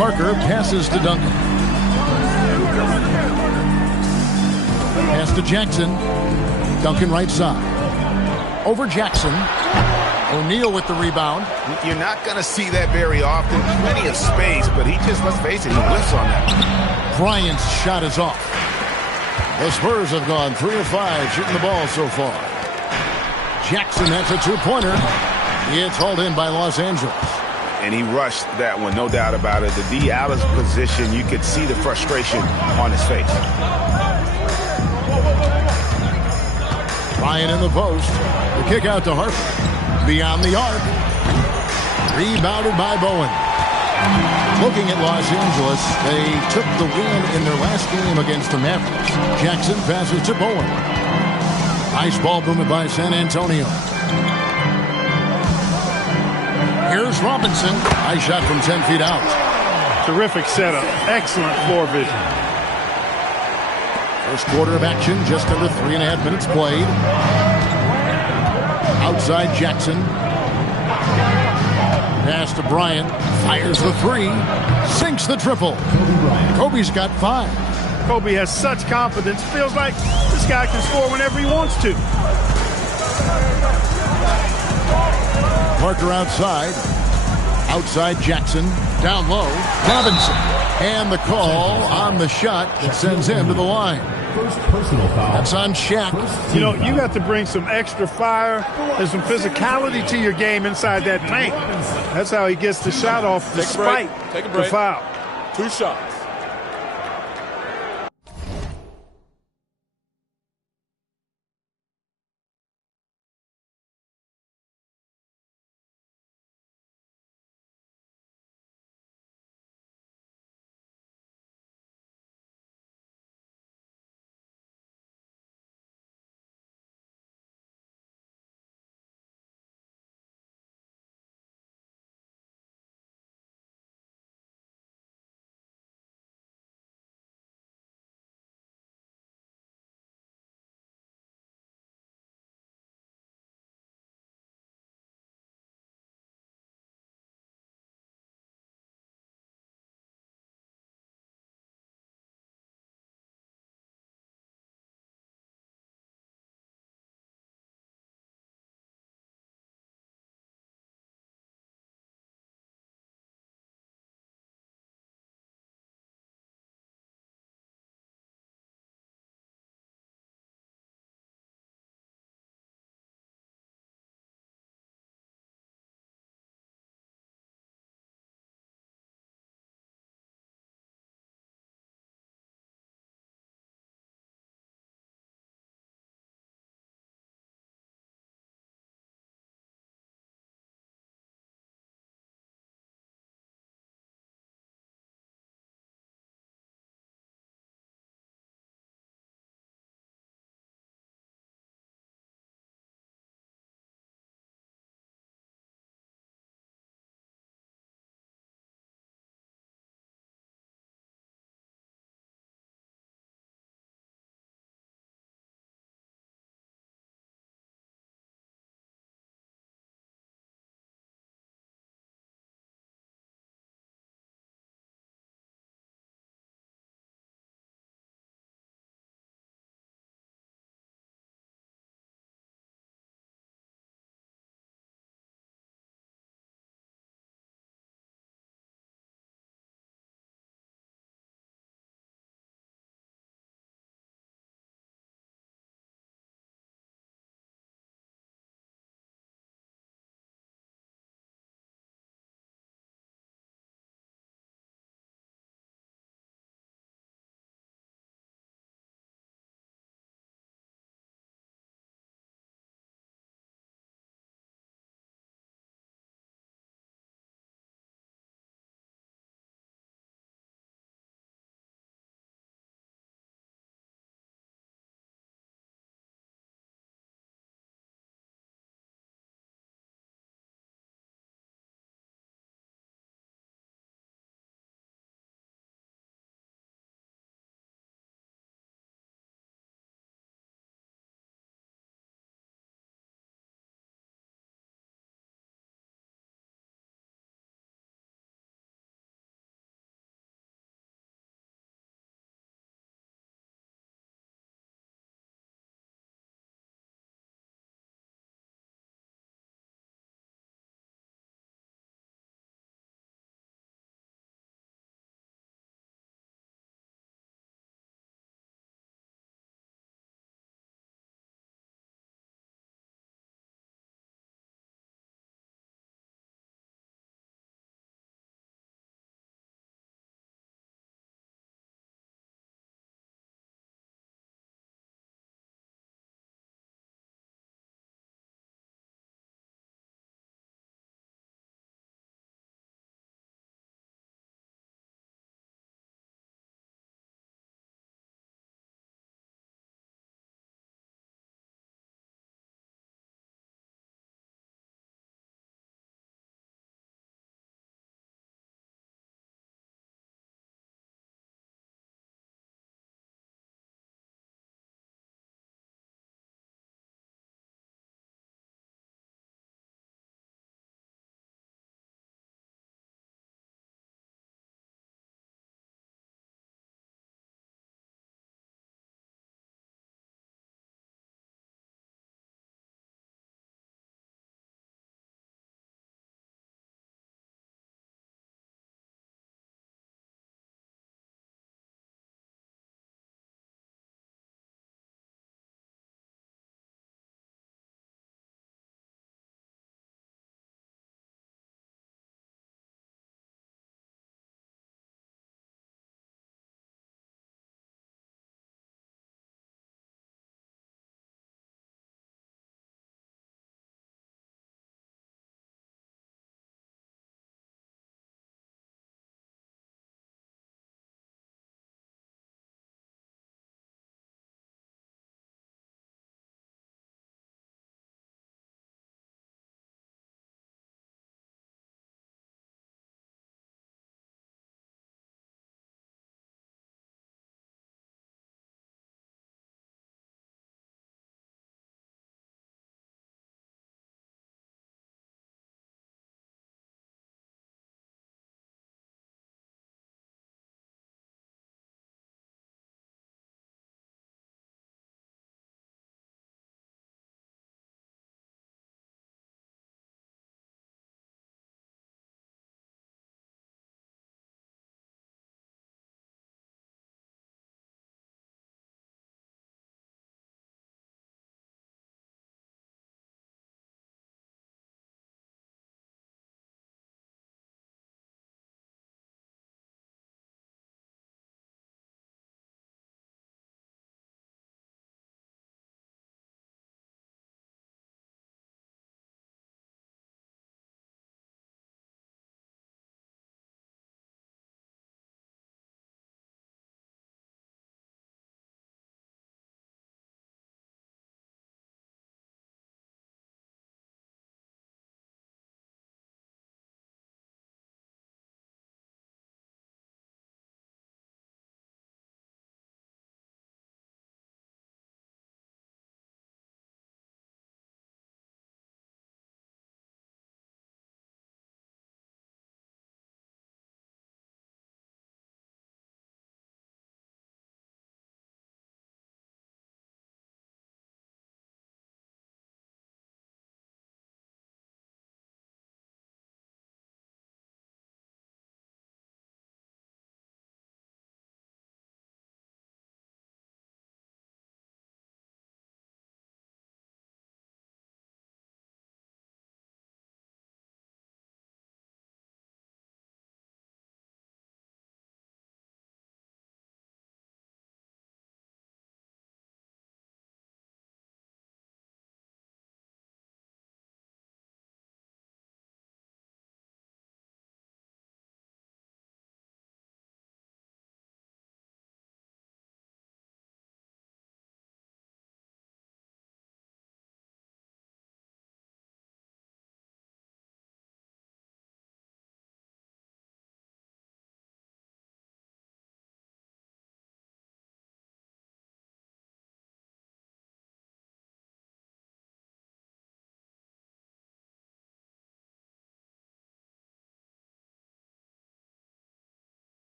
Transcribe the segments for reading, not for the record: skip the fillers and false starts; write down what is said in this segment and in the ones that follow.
Parker passes to Duncan. Pass to Jackson. Duncan right side. Over Jackson. O'Neal with the rebound. You're not going to see that very often. Plenty of space, but he just, let's face it, he whiffs on that. Bryant's shot is off. The Spurs have gone 3 of 5 shooting the ball so far. Jackson, that's a two-pointer. It's hauled in by Los Angeles. And he rushed that one, no doubt about it. The D out of position, you could see the frustration on his face. Bryant in the post. The kick out to Harper. Beyond the arc. Rebounded by Bowen. Looking at Los Angeles, they took the win in their last game against the Mavericks. Jackson passes to Bowen. Nice ball movement by San Antonio. Here's Robinson. Nice shot from 10 feet out. Terrific setup. Excellent floor vision. First quarter of action, just under 3.5 minutes played. Outside Jackson. Pass to Bryant. Fires the three. Sinks the triple. Kobe's got 5. Kobe has such confidence. Feels like this guy can score whenever he wants to. Parker outside. Outside Jackson. Down low. Robinson. And the call on the shot that sends him to the line. First personal foul. That's on Shaq. You know, you got to bring some extra fire and some physicality to your game inside that paint. That's how he gets the shot off despite the foul. 2 shots.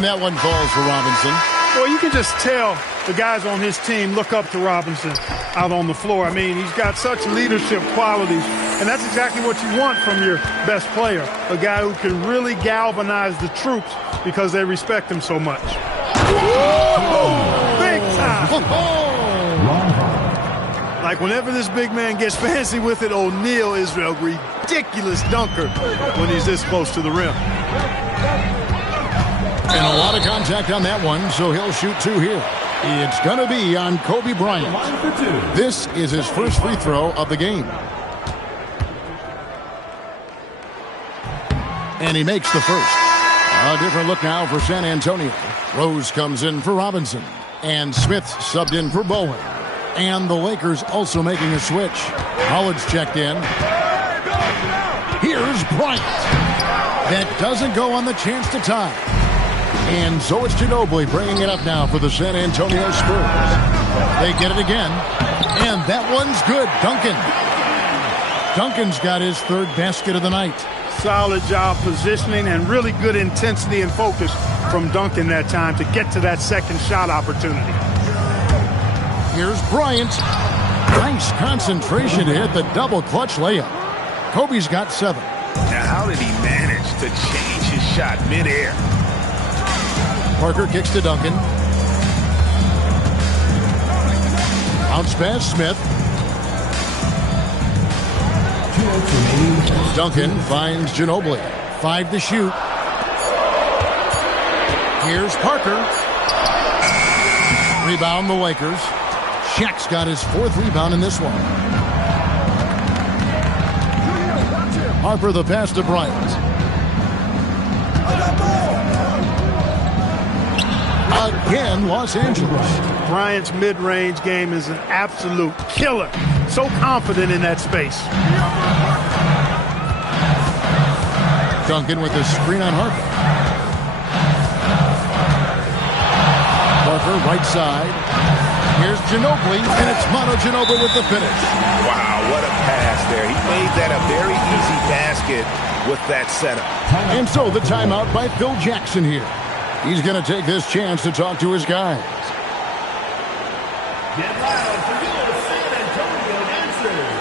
And that one falls for Robinson. Well, you can just tell the guys on his team look up to Robinson out on the floor. I mean, he's got such leadership qualities, and that's exactly what you want from your best player, a guy who can really galvanize the troops because they respect him so much. Big time! Like whenever this big man gets fancy with it, O'Neal is a ridiculous dunker when he's this close to the rim. And a lot of contact on that one, so he'll shoot two here. It's going to be on Kobe Bryant. This is his first free throw of the game. And he makes the first. A different look now for San Antonio. Rose comes in for Robinson. And Smith subbed in for Bowen. And the Lakers also making a switch. Holland's checked in. Here's Bryant. That doesn't go on the chance to tie. And so it's Ginobili bringing it up now for the San Antonio Spurs. They get it again. And that one's good. Duncan's got his third basket of the night. Solid job positioning and really good intensity and focus from Duncan that time to get to that second shot opportunity. Here's Bryant. Nice concentration to hit the double clutch layup. Kobe's got 7. Now, how did he manage to change his shot midair? Parker kicks to Duncan. Bounce pass, Smith. Duncan finds Ginobili. 5 to shoot. Here's Parker. Rebound the Lakers. Shaq's got his 4th rebound in this one. Harper the pass to Bryant. Again, Los Angeles. Bryant's mid-range game is an absolute killer. So confident in that space. Duncan with the screen on Harper. Parker, right side. Here's Ginobili, and it's Mono Ginobili with the finish. Wow, what a pass there. He made that a very easy basket with that setup. And so the timeout by Phil Jackson here. He's going to take this chance to talk to his guys. Get loud for your San Antonio dancers.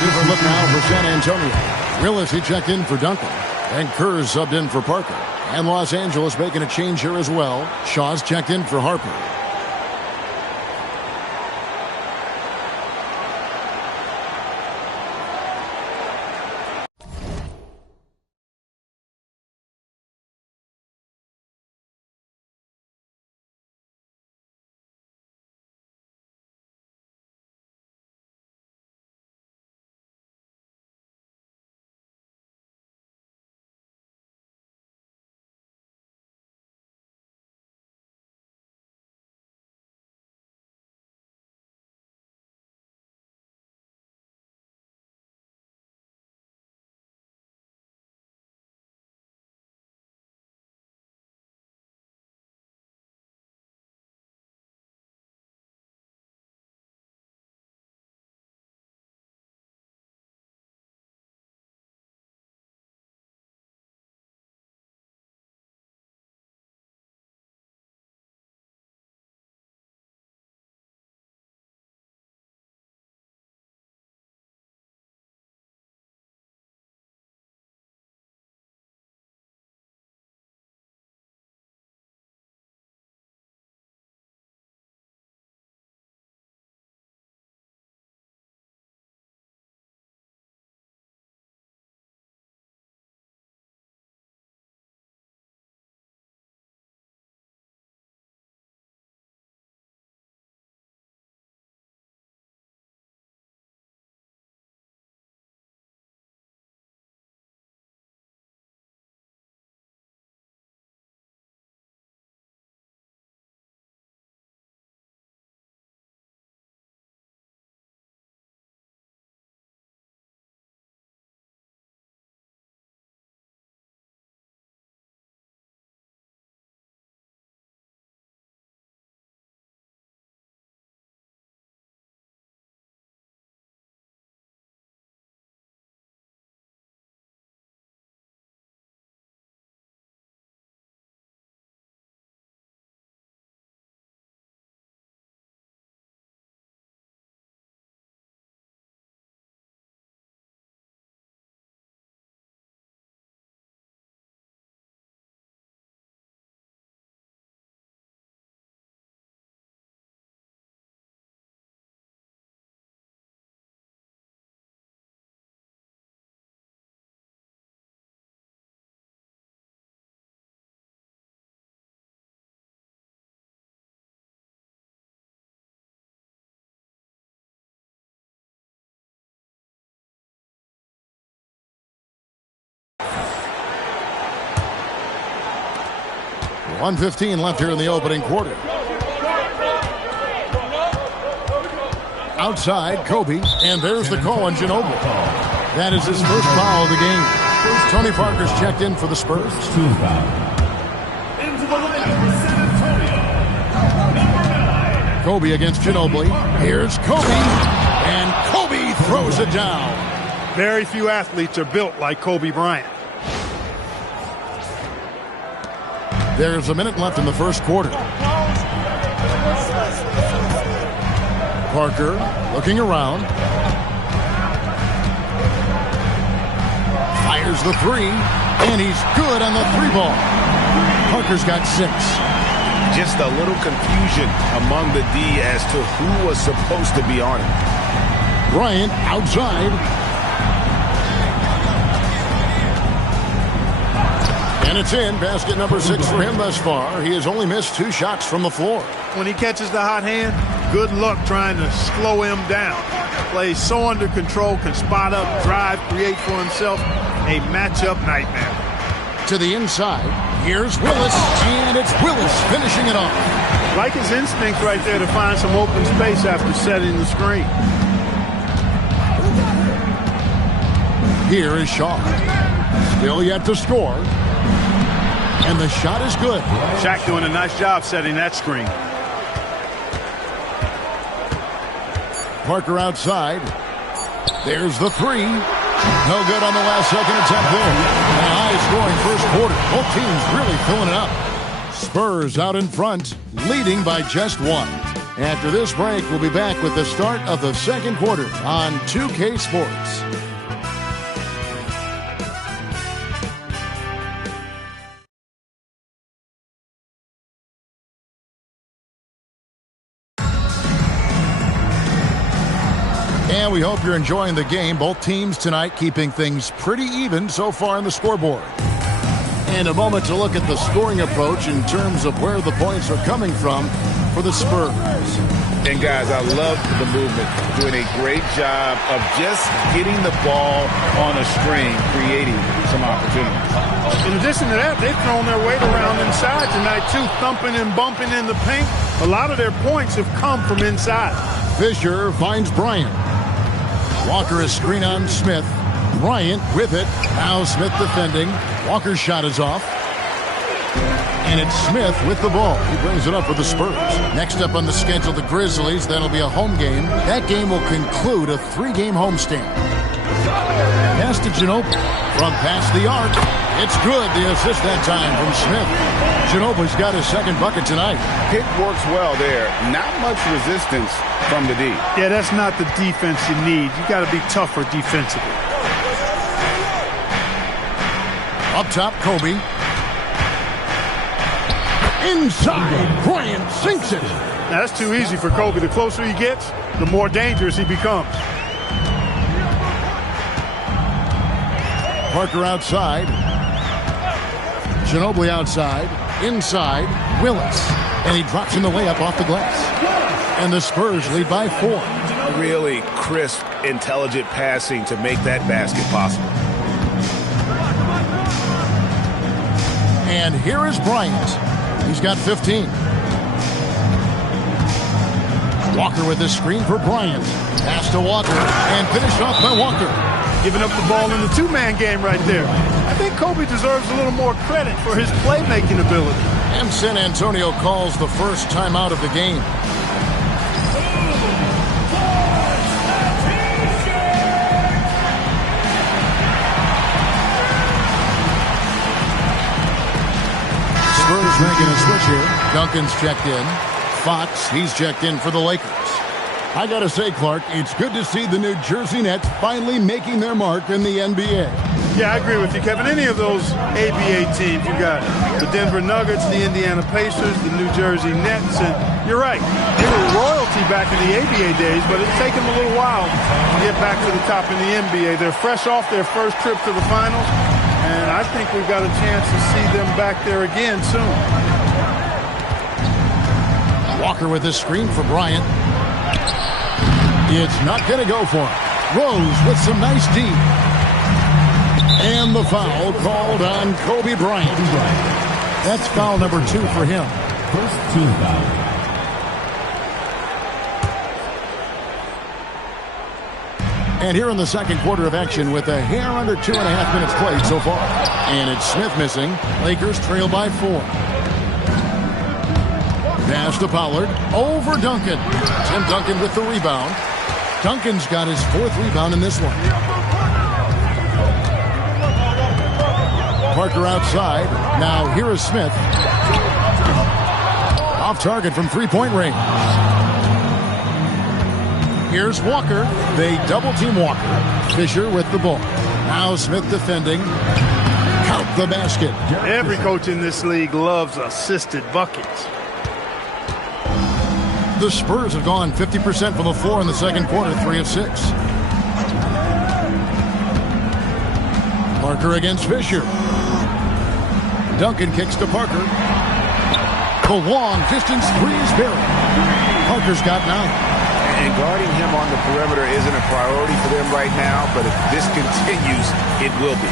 Different look now for San Antonio. Willis, he checked in for Duncan. And Kerr subbed in for Parker. And Los Angeles making a change here as well. Shaw's checked in for Harper. 1:15 left here in the opening quarter. Outside, Kobe, and there's the call on Ginobili. That is his first foul of the game. Tony Parker's checked in for the Spurs. Into the lineup for San Antonio, number 9. Kobe against Ginobili. Here's Kobe, and Kobe throws it down. Very few athletes are built like Kobe Bryant. There's a minute left in the first quarter. Parker looking around. Fires the three, and he's good on the three ball. Parker's got 6. Just a little confusion among the D as to who was supposed to be on it. Bryant outside. And it's in. Basket number 6 for him thus far. He has only missed 2 shots from the floor. When he catches the hot hand, good luck trying to slow him down. Plays so under control, can spot up, drive, create for himself. A matchup nightmare. To the inside. Here's Willis, and it's Willis finishing it off. Like his instinct right there to find some open space after setting the screen. Here is Shaw. Still yet to score. And the shot is good. Shaq doing a nice job setting that screen. Parker outside. There's the three. No good on the last second attempt there. And a high-scoring first quarter. Both teams really filling it up. Spurs out in front, leading by just 1. After this break, we'll be back with the start of the second quarter on 2K Sports. And we hope you're enjoying the game. Both teams tonight keeping things pretty even so far on the scoreboard. And a moment to look at the scoring approach in terms of where the points are coming from for the Spurs. And guys, I love the movement. Doing a great job of just getting the ball on a string, creating some opportunities. In addition to that, they've thrown their weight around inside tonight too, thumping and bumping in the paint. A lot of their points have come from inside. Fisher finds Bryant. Walker is screen on Smith. Bryant with it. Now Smith defending. Walker's shot is off. And it's Smith with the ball. He brings it up for the Spurs. Next up on the schedule, the Grizzlies. That'll be a home game. That game will conclude a 3-game homestand. Pass to Ginobili. From past the arc. It's good. The assist that time from Smith. Ginobili's got his second bucket tonight. Pick works well there. Not much resistance from the D. Yeah, that's not the defense you need. You got to be tougher defensively. Up top, Kobe. Inside, Bryant sinks it. Now, that's too easy for Kobe. The closer he gets, the more dangerous he becomes. Parker outside. Ginobili outside. Inside, Willis. And he drops in the layup off the glass. And the Spurs lead by 4. Really crisp, intelligent passing to make that basket possible. And here is Bryant. He's got 15. Walker with this screen for Bryant. Pass to Walker and finished off by Walker. Giving up the ball in the two-man game right there. I think Kobe deserves a little more credit for his playmaking ability. And San Antonio calls the first timeout of the game. Spurs making a switch here. Duncan's checked in. Fox, he's checked in for the Lakers. I gotta say, Clark, it's good to see the New Jersey Nets finally making their mark in the NBA. Yeah, I agree with you, Kevin. Any of those ABA teams, you got the Denver Nuggets, the Indiana Pacers, the New Jersey Nets, and you're right. They were royalty back in the ABA days, but it's taken them a little while to get back to the top in the NBA. They're fresh off their first trip to the finals, and I think we've got a chance to see them back there again soon. Walker with this screen for Bryant. It's not going to go for him. Rose with some nice D. And the foul called on Kobe Bryant. That's foul number 2 for him. First team foul. And here in the second quarter of action with a hair under 2.5 minutes played so far. And it's Smith missing. Lakers trail by 4. Pass to Pollard. Over Duncan. Tim Duncan with the rebound. Duncan's got his 4th rebound in this one. Parker outside. Now here is Smith. Off target from three-point range. Here's Walker. They double-team Walker. Fisher with the ball. Now Smith defending. Count the basket. Every coach in this league loves assisted buckets. The Spurs have gone 50% from the floor in the second quarter, 3 of 6. Parker against Fisher. Duncan kicks to Parker. The long distance 3 is buried. Parker's got 9. And guarding him on the perimeter isn't a priority for them right now, but if this continues, it will be.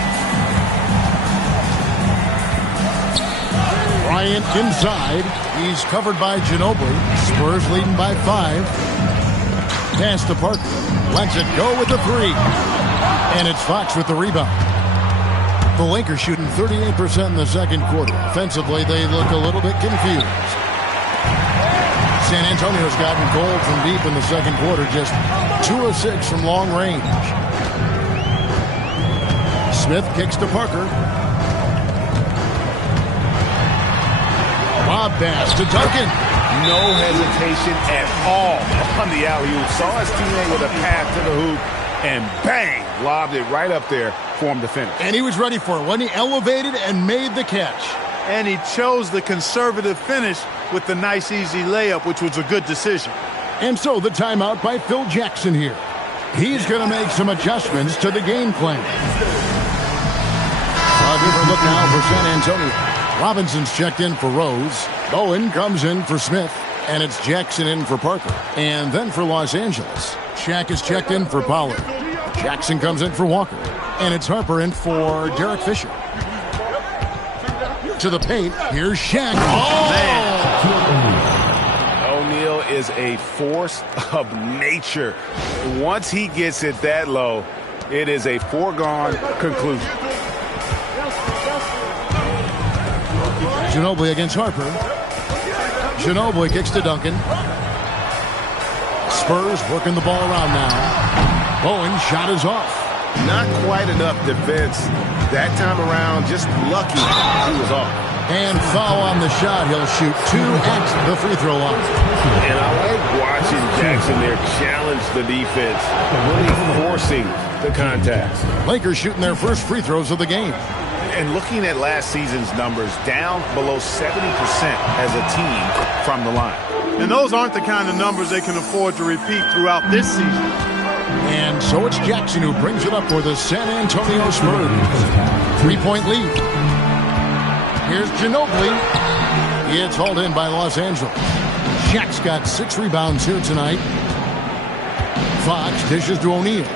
Bryant inside. He's covered by Ginobili. Spurs leading by 5. Pass to Parker. Lets it go with the 3. And it's Fox with the rebound. The Lakers shooting 38% in the second quarter. Offensively, they look a little bit confused. San Antonio's gotten cold from deep in the second quarter, just 2 of 6 from long range. Smith kicks to Parker. Lob pass to Duncan. No hesitation at all on the alley-oop. Saw his teammate with a pass to the hoop, and bang, lobbed it right up there for him to finish. And he was ready for it when he elevated and made the catch. And he chose the conservative finish with the nice, easy layup, which was a good decision. And so the timeout by Phil Jackson here. He's going to make some adjustments to the game plan. A different look now for San Antonio. Robinson's checked in for Rose. Bowen comes in for Smith. And it's Jackson in for Parker. And then for Los Angeles, Shaq is checked in for Pollard. Jackson comes in for Walker. And it's Harper in for Derek Fisher. To the paint. Here's Shaq. Oh, man. O'Neal is a force of nature. Once he gets it that low, it is a foregone conclusion. Ginobili against Harper. Ginobili kicks to Duncan. Spurs working the ball around now. Bowen shot is off. Not quite enough defense that time around. Just lucky he was off. And foul on the shot. He'll shoot 2 at the free throw line. And I like watching Jackson there challenge the defense, really forcing the contacts. Lakers shooting their first free throws of the game. And looking at last season's numbers, down below 70% as a team from the line. And those aren't the kind of numbers they can afford to repeat throughout this season. And so it's Jackson who brings it up for the San Antonio Spurs. 3-point lead. Here's Ginobili. It's hauled in by Los Angeles. Shaq's got 6 rebounds here tonight. Fox dishes to O'Neal.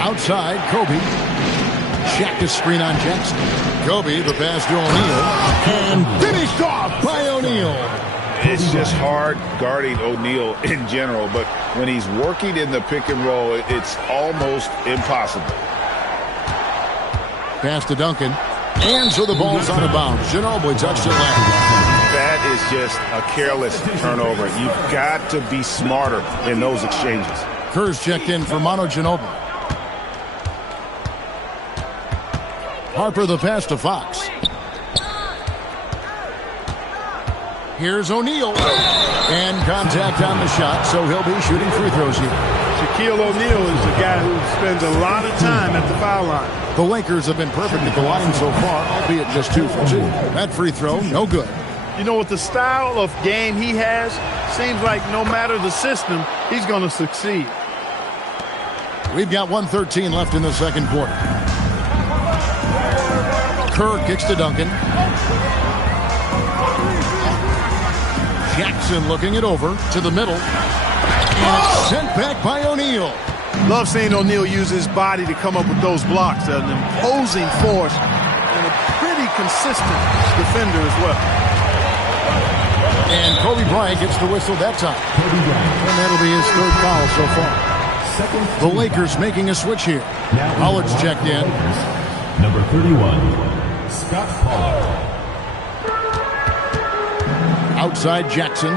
Outside, Kobe. Shaq is screen on Jackson. Kobe, the pass to O'Neal. And finished off by O'Neal. It's just hard guarding O'Neal in general, but when he's working in the pick and roll, it's almost impossible. Pass to Duncan. And so the ball's out of bounds. Ginobili touched it left. That is just a careless turnover. You've got to be smarter in those exchanges. Kerr's checked in for Manu Ginobili. Harper the pass to Fox. Here's O'Neal. And contact on the shot, so he'll be shooting free throws here. Shaquille O'Neal is the guy who spends a lot of time at the foul line. The Lakers have been perfect at the line so far, albeit just 2 for 2. That free throw, no good. You know, with the style of game he has, seems like no matter the system, he's going to succeed. We've got 1:13 left in the second quarter. Kerr kicks to Duncan. Jackson looking it over to the middle. And it's sent back by O'Neal. Love seeing O'Neal use his body to come up with those blocks. An imposing force and a pretty consistent defender as well. And Kobe Bryant gets the whistle that time. And that'll be his third foul so far. The Lakers making a switch here. Pollard's checked in. Number 31, Scott Pollard. Outside Jackson.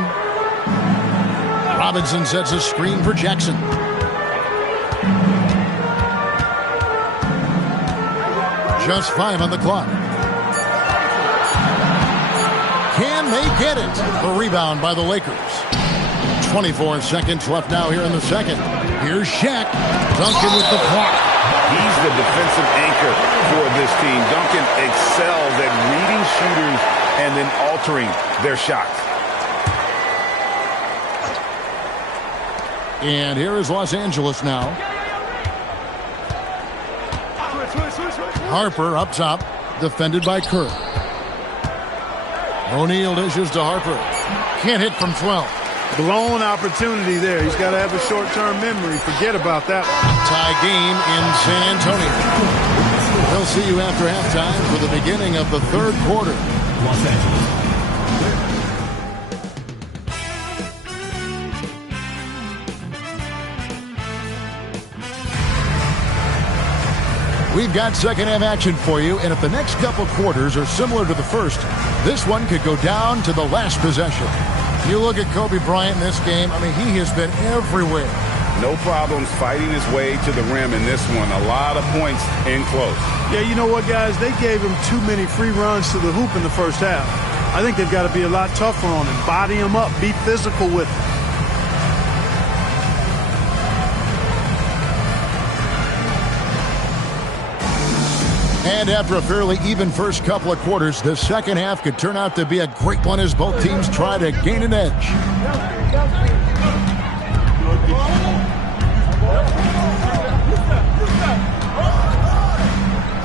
Robinson sets a screen for Jackson. Just 5 on the clock. Can they get it? The rebound by the Lakers. 24 seconds left now here in the second. Here's Shaq. Duncan with the block. He's the defensive anchor for this team. Duncan excels at reading shooters and then altering their shots. And here is Los Angeles now. Harper up top, defended by Kerr. O'Neal dishes to Harper. Can't hit from 12. Blown opportunity there. He's got to have a short-term memory. Forget about that one. Tie game in San Antonio. We'll see you after halftime for the beginning of the third quarter. Los Angeles. We've got second half action for you, and if the next couple quarters are similar to the first, this one could go down to the last possession. You look at Kobe Bryant in this game, I mean, he has been everywhere. No problems fighting his way to the rim in this one. A lot of points in close. Yeah, you know what, guys? They gave him too many free runs to the hoop in the first half. I think they've got to be a lot tougher on him. Body him up. Be physical with him. And after a fairly even first couple of quarters, the second half could turn out to be a great one as both teams try to gain an edge.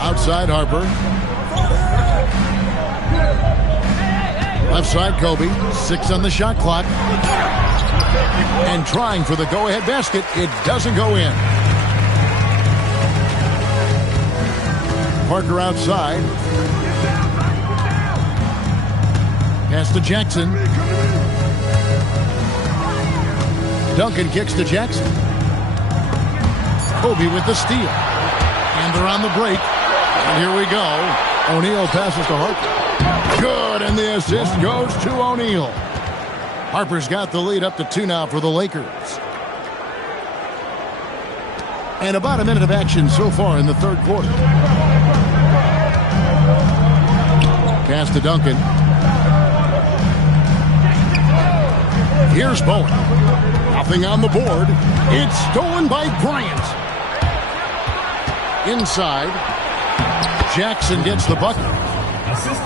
Outside Harper. Left side Kobe. 6 on the shot clock. And trying for the go-ahead basket. It doesn't go in. Parker outside. Pass to Jackson. Duncan kicks to Jackson. Kobe with the steal. And they're on the break. And here we go. O'Neal passes to Harper. Good, and the assist goes to O'Neal. Harper's got the lead up to 2 now for the Lakers. And about a minute of action so far in the third quarter. Pass to Duncan. Here's Bowen. Nothing on the board. It's stolen by Bryant. Inside. Jackson gets the bucket.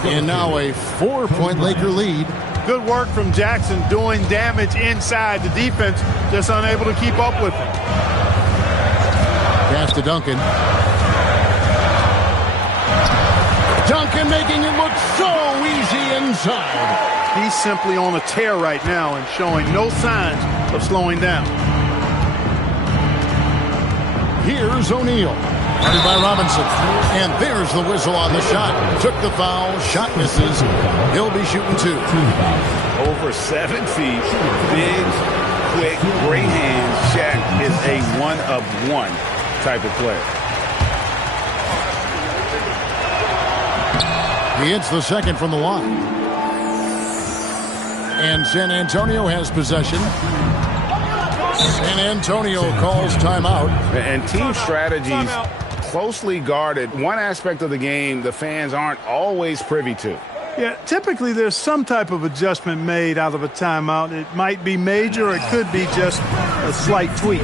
And now a 4-point Laker lead. Good work from Jackson doing damage inside. The defense just unable to keep up with him. Pass to Duncan. Duncan making it look so easy inside. He's simply on a tear right now and showing no signs of slowing down. Here's O'Neal. Guarded by Robinson. And there's the whistle on the shot. Took the foul. Shot misses. He'll be shooting 2. Over 7 feet. Big, quick, great hands. Shaq is a one-of-one type of player. He hits the second from the line. And San Antonio has possession. San Antonio calls timeout. And team strategies closely guarded. One aspect of the game the fans aren't always privy to. Yeah, typically there's some type of adjustment made out of a timeout. It might be major, or it could be just a slight tweak.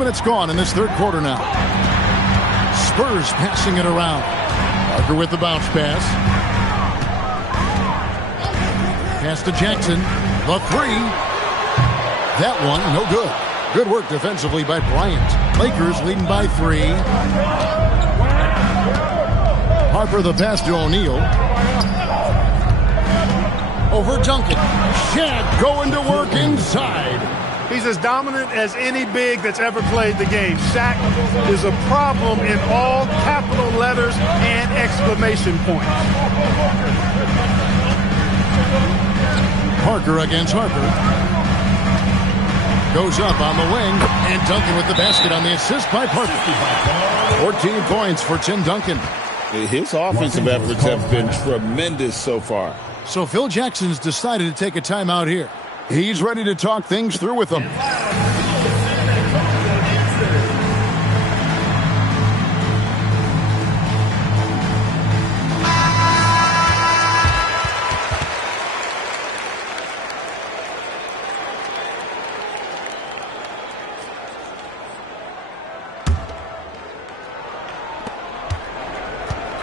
minutes gone in this third quarter now. Spurs passing it around. Parker with the bounce pass. Pass to Jackson. The three. That one, no good. Good work defensively by Bryant. Lakers leading by 3. Harper the pass to O'Neal. Over Duncan. Shaq going to work inside. He's as dominant as any big that's ever played the game. Shaq is a problem in all capital letters and exclamation points. Parker against Harper. Goes up on the wing, and Duncan with the basket on the assist by Parker. 14 points for Tim Duncan. His offensive efforts have been tremendous so far. So Phil Jackson's decided to take a timeout here. He's ready to talk things through with them.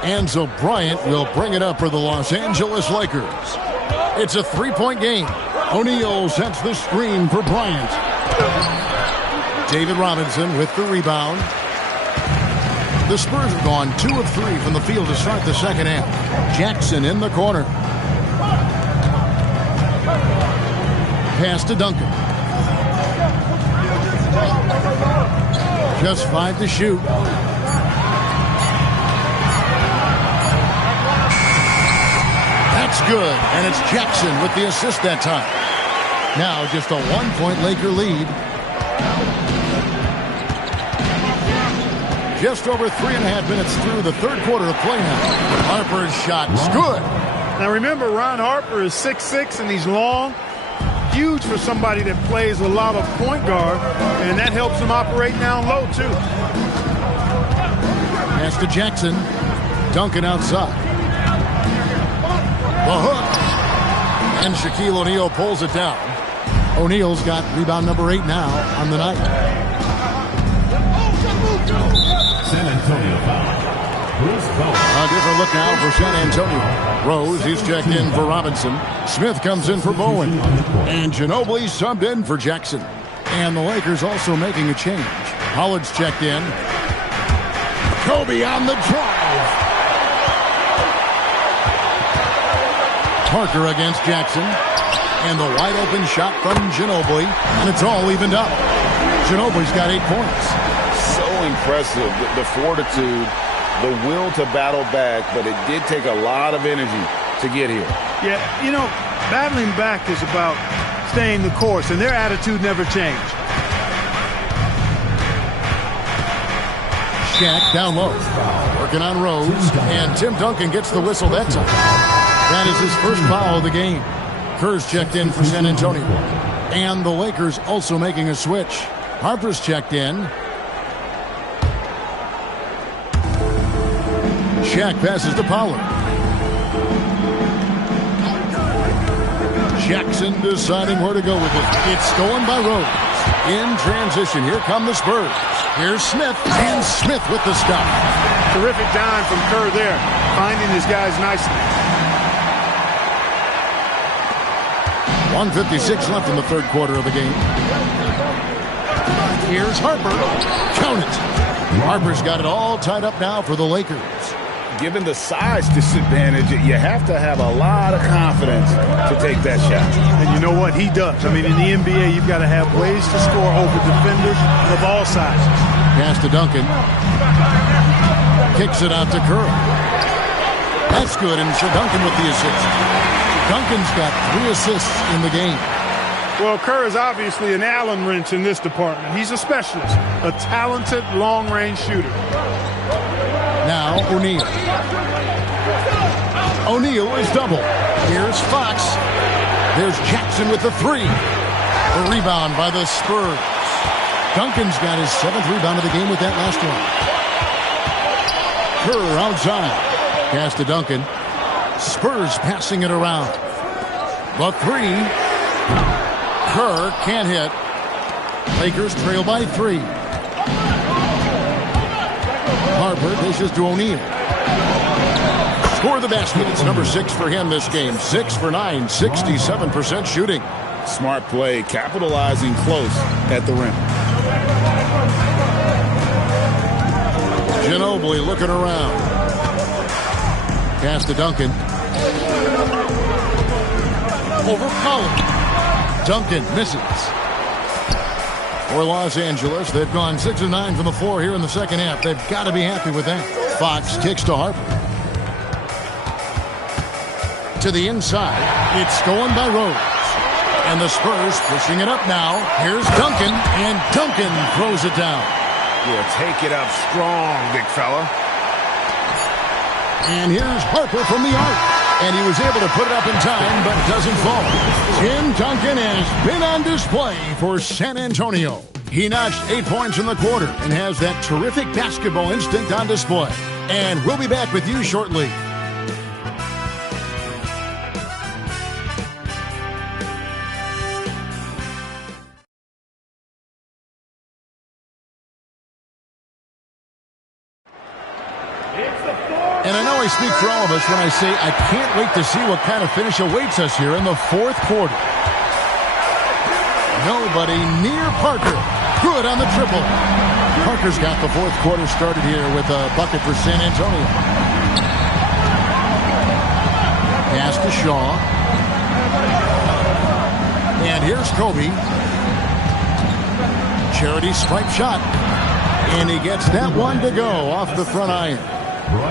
Enzo Bryant will bring it up for the Los Angeles Lakers. It's a 3-point game. O'Neal sets the screen for Bryant. David Robinson with the rebound. The Spurs have gone 2 of 3 from the field to start the second half. Jackson in the corner. Pass to Duncan. Just 5 to shoot. That's good, and it's Jackson with the assist that time. Now just a 1-point Laker lead. Just over 3.5 minutes through the third quarter of play now. Harper's shot is good. Now remember, Ron Harper is 6'6", and he's long. Huge for somebody that plays a lot of point guard, and that helps him operate down low, too. Pass to Jackson. Duncan outside. The hook. And Shaquille O'Neal pulls it down. O'Neal's got rebound number 8 now on the night. San Antonio foul. A different look now for San Antonio. Rose, he's checked in for Robinson. Smith comes in for Bowen. And Ginobili subbed in for Jackson. And the Lakers also making a change. Hollard's checked in. Kobe on the drive. Parker against Jackson. And the wide open shot from Ginobili. And it's all evened up. Ginobili's got 8 points. So impressive, the fortitude, the will to battle back, but it did take a lot of energy to get here. Yeah, you know, battling back is about staying the course, and their attitude never changed. Shaq down low. Working on Rose. And Tim Duncan gets the whistle that time. That is his first foul of the game. Kerr's checked in for San Antonio. And the Lakers also making a switch. Harper's checked in. Shaq passes to Pollard. Jackson deciding where to go with it. It's stolen by Rose. In transition, here come the Spurs. Here's Smith, and Smith with the stop. Terrific dime from Kerr there, finding his guys nicely. 1:56 left in the third quarter of the game. Here's Harper. Count it. Harper's got it all tied up now for the Lakers. Given the size disadvantage, you have to have a lot of confidence to take that shot. And you know what? He does. I mean, in the NBA, you've got to have ways to score over defenders of all sizes. Pass to Duncan. Kicks it out to Kerr. That's good, and so Duncan with the assist. Duncan's got 3 assists in the game. Well, Kerr is obviously an Allen wrench in this department. He's a specialist, a talented long-range shooter. Now O'Neal. O'Neal is double. Here's Fox. There's Jackson with the 3. A rebound by the Spurs. Duncan's got his 7th rebound of the game with that last one. Kerr outside. Pass to Duncan. Spurs passing it around. The 3. Kerr can't hit. Lakers trail by 3. Harper dishes to O'Neal. Score the basket. It's number 6 for him this game. 6 for 9, 67% shooting. Smart play, capitalizing close at the rim. Ginobili looking around. Pass to Duncan. Over Collins. Duncan misses. For Los Angeles, they've gone 6 of 9 from the floor here in the second half. They've got to be happy with that. Fox kicks to Harper. To the inside. It's stolen by Rose. And the Spurs pushing it up now. Here's Duncan, and Duncan throws it down. Yeah, take it up strong, big fella. And here's Harper from the arc. And he was able to put it up in time, but doesn't fall. Tim Duncan has been on display for San Antonio. He notched 8 points in the quarter and has that terrific basketball instinct on display. And we'll be back with you shortly. And I know I speak for all of us when I say I can't wait to see what kind of finish awaits us here in the fourth quarter. Nobody near Parker. Good on the triple. Parker's got the fourth quarter started here with a bucket for San Antonio. Pass to Shaw. And here's Kobe. Charity stripe shot. And he gets that one to go off the front iron.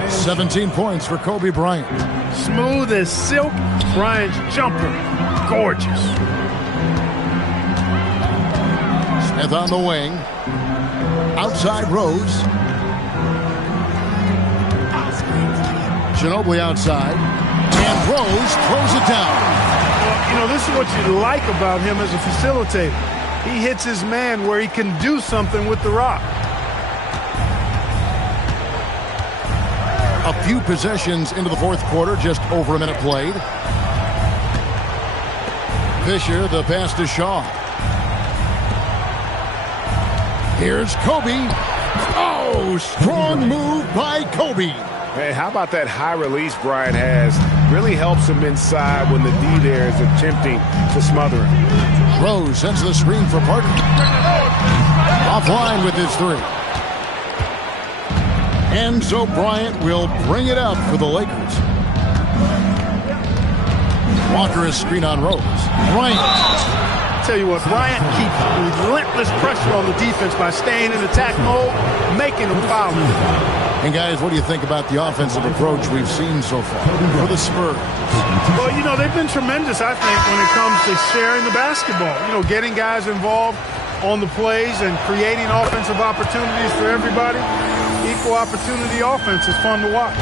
17 points for Kobe Bryant. Smooth as silk. Bryant's jumper. Gorgeous. Smith on the wing. Outside Rose. Ginobili outside. And Rose throws it down. Well, you know, this is what you like about him as a facilitator. He hits his man where he can do something with the rock. A few possessions into the fourth quarter, just over a minute played. Fisher, the pass to Shaw. Here's Kobe. Oh, strong move by Kobe. Hey, how about that high release Bryant has? Really helps him inside when the D there is attempting to smother him. Rose sends the screen for Parker. Offline with his three. Enzo Bryant will bring it up for the Lakers. Walker is screen on Rose. Bryant. Tell you what, Bryant keeps relentless pressure on the defense by staying in attack mode, making them foul. And guys, what do you think about the offensive approach we've seen so far for the Spurs? Well, you know, they've been tremendous, I think, when it comes to sharing the basketball. You know, getting guys involved on the plays and creating offensive opportunities for everybody. Equal opportunity offense is fun to watch.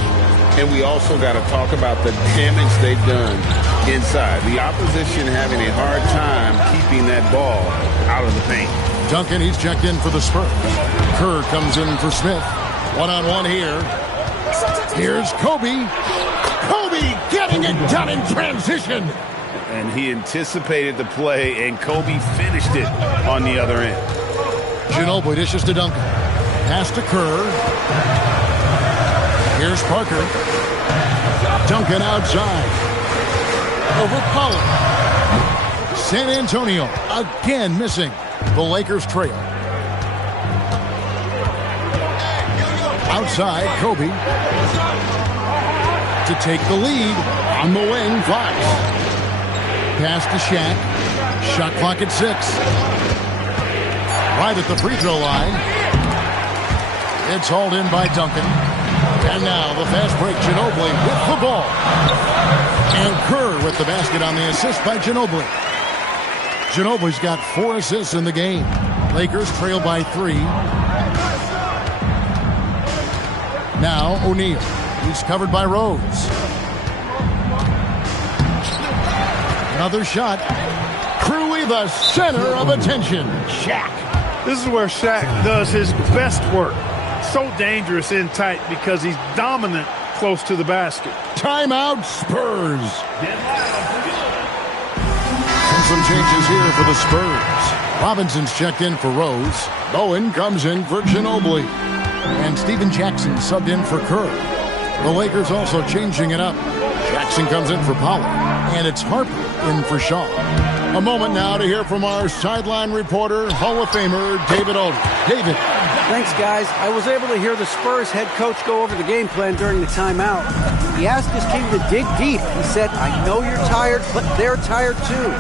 And we also got to talk about the damage they've done inside. The opposition having a hard time keeping that ball out of the paint. Duncan, he's checked in for the Spurs. Kerr comes in for Smith. One-on-one here. Here's Kobe. Kobe getting it done in transition. And he anticipated the play, and Kobe finished it on the other end. Ginobili dishes to Duncan. Pass to Kerr. Here's Parker. Duncan outside. Over Collins. San Antonio again missing. The Lakers trail. Outside, Kobe. To take the lead. On the wing, Fox. Pass to Shaq. Shot clock at 6. Right at the free throw line. It's hauled in by Duncan. And now the fast break, Ginobili with the ball. And Kerr with the basket on the assist by Ginobili. Ginobili's got 4 assists in the game. Lakers trail by 3. Now O'Neal. He's covered by Rose. Another shot. Cruelly the center of attention. Shaq. This is where Shaq does his best work. So dangerous in tight because he's dominant close to the basket. Timeout Spurs. And some changes here for the Spurs. Robinson's checked in for Rose. Bowen comes in for Ginobili. And Steven Jackson subbed in for Kerr. The Lakers also changing it up. Jackson comes in for Pollard. And it's Harper in for Shaw. A moment now to hear from our sideline reporter, Hall of Famer David Aldridge. David. Thanks, guys. I was able to hear the Spurs head coach go over the game plan during the timeout. He asked his team to dig deep. He said, I know you're tired, but they're tired too.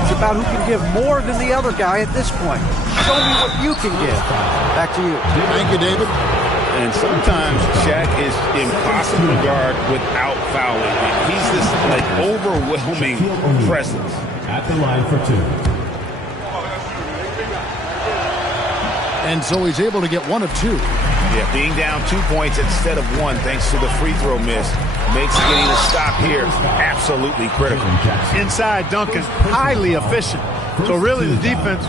It's about who can give more than the other guy at this point. Show me what you can give. Back to you. Thank you, David. And sometimes Shaq is impossible to guard without fouling. He's this overwhelming presence. At the line for 2. And so he's able to get 1 of 2. Yeah, being down 2 points instead of 1 thanks to the free throw miss makes getting a stop here absolutely critical. Inside, Duncan, highly efficient. So really the defense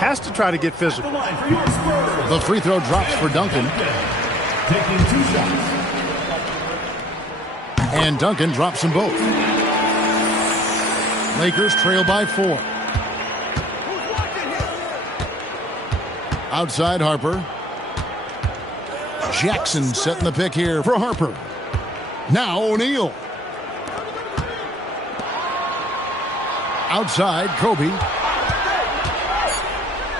has to try to get physical. The free throw drops for Duncan. Taking 2 shots. And Duncan drops them both. Lakers trail by 4. Outside Harper. Jackson setting the pick here for Harper. Now O'Neal. Outside Kobe.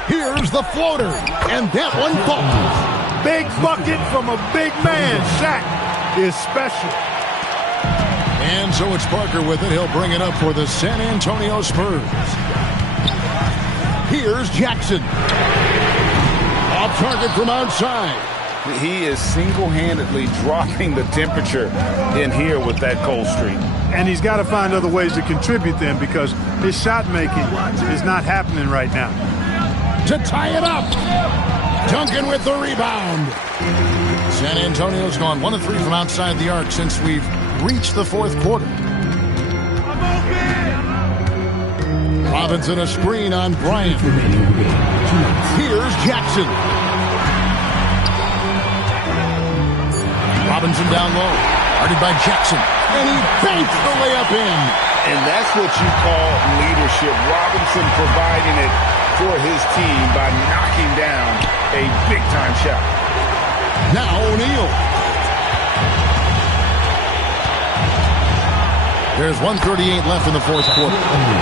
Here's the floater. And that one falls. Big bucket from a big man. Shaq is special. And so it's Parker with it. He'll bring it up for the San Antonio Spurs. Here's Jackson. Off target from outside. He is single-handedly dropping the temperature in here with that cold streak. And he's got to find other ways to contribute then because his shot making is not happening right now. To tie it up. Duncan with the rebound. San Antonio's gone 1 of 3 from outside the arc since we've reached the 4th quarter. Robinson a screen on Bryant. Here's Jackson. Robinson down low. Guarded by Jackson. And he banks the layup in. And that's what you call leadership. Robinson providing it for his team by knocking down a big-time shot. Now O'Neal. There's 1:38 left in the 4th quarter.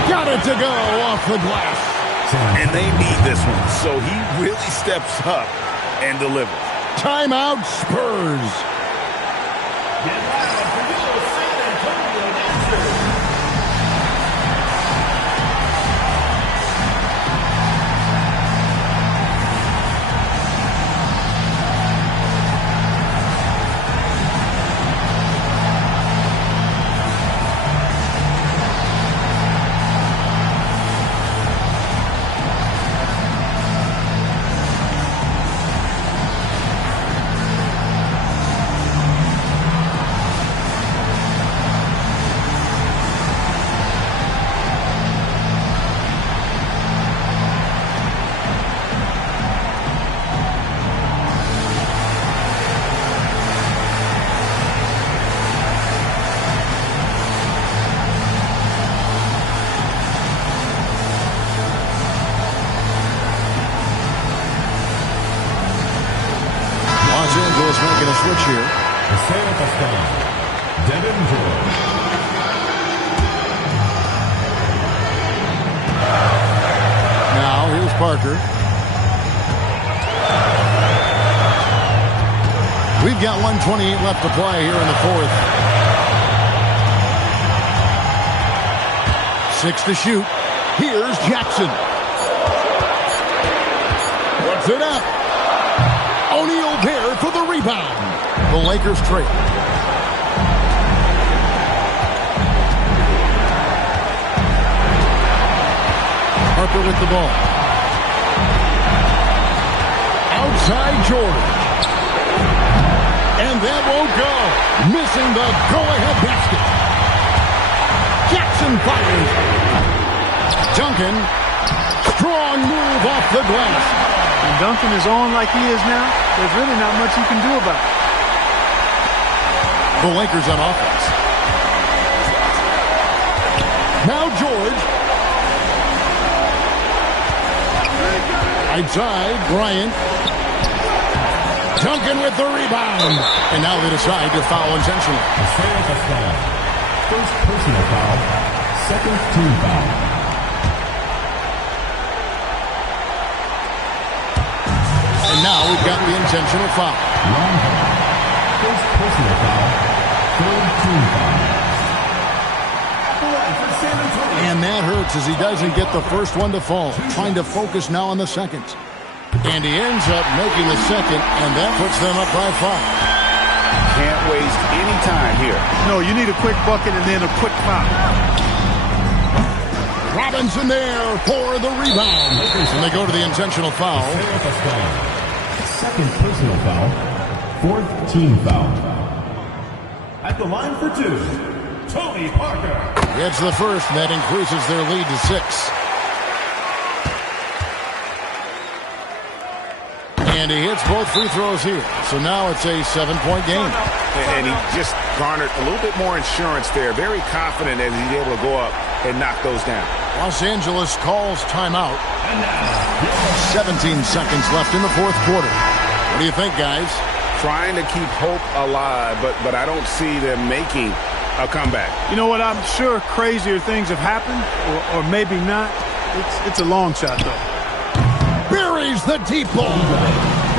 Got it to go off the glass. And they need this one, so he really steps up and delivers. Timeout Spurs. Making a switch here. Dem Boyz. Now here's Parker. We've got 1:28 left to play here in the 4th. 6 to shoot. Here's Jackson. Puts it up. O'Neal there for the rebound. The Lakers trail. Harper with the ball. Outside George. And that won't go. Missing the go-ahead basket. Jackson fires. Duncan. Strong move off the glass. And Duncan is on like he is now. There's really not much you can do about it. The Lakers on offense. Now George. Outside Bryant. Duncan with the rebound. And now they decide to foul intentionally. First personal foul. Second team foul. And now we've got the intentional foul. First personal foul. Third team foul. And that hurts as he doesn't get the first one to fall. Trying to focus now on the second. And he ends up making the second, and that puts them up by 5. Can't waste any time here. No, you need a quick bucket and then a quick foul. Robinson there for the rebound. And they go to the intentional foul. Second personal foul. Fourth team foul. At the line for 2, Tony Parker. Gets the first, and that increases their lead to 6. And he hits both free throws here. So now it's a 7-point game. And he just garnered a little bit more insurance there. Very confident that he's able to go up and knock those down. Los Angeles calls timeout. 17 seconds left in the fourth quarter. What do you think, guys? Trying to keep hope alive, but I don't see them making a comeback. You know what? I'm sure crazier things have happened, or maybe not. It's a long shot, though. Buries the deep ball.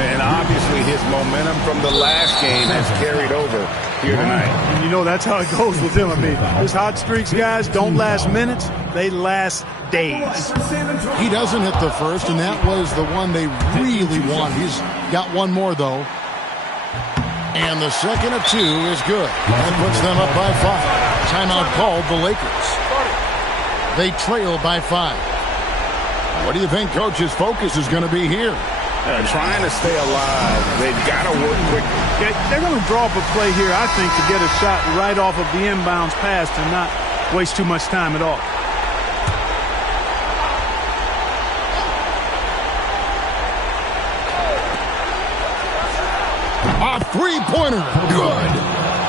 And obviously his momentum from the last game has carried over here tonight. And you know that's how it goes with him. I mean, his hot streaks, guys, don't last minutes. They last days. He doesn't hit the first, and that was the one they really want. He's got one more, though. And the second of 2 is good. That puts them up by 5. Timeout called the Lakers. They trail by 5. What do you think Coach's focus is going to be here? Trying to stay alive. They've got to work quickly. They're going to draw up a play here, I think, to get a shot right off of the inbounds pass and not waste too much time at all. A three-pointer. Good.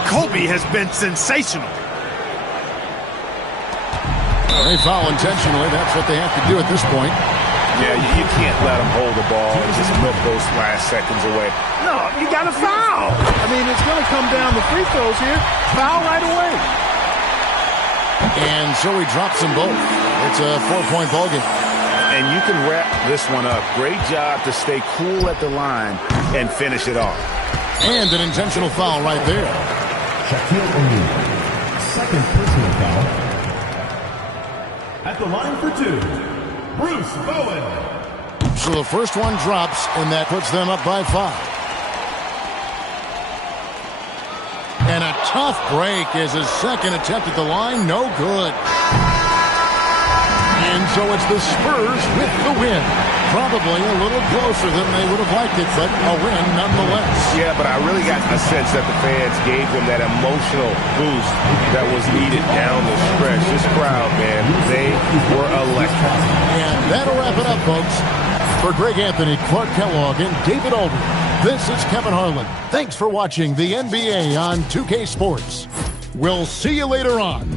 Kobe has been sensational. They foul intentionally. That's what they have to do at this point. Yeah, you can't let them hold the ball and just milk those last seconds away. No, you got to foul. I mean, it's going to come down to free throws here. Foul right away. And so he drops them both. It's a 4-point ball game. And you can wrap this one up. Great job to stay cool at the line and finish it off. And an intentional foul right there. Shaquille O'Neal. Second personal foul. At the line for 2, Bruce Bowen. So the first one drops, and that puts them up by 5. And a tough break is his second attempt at the line. No good. And so it's the Spurs with the win. Probably a little closer than they would have liked it, but a win nonetheless. Yeah, but I really got a sense that the fans gave them that emotional boost that was needed down the stretch. This crowd, man, they were electric. And that'll wrap it up, folks. For Greg Anthony, Clark Kellogg, and David Aldridge, this is Kevin Harlan. Thanks for watching the NBA on 2K Sports. We'll see you later on.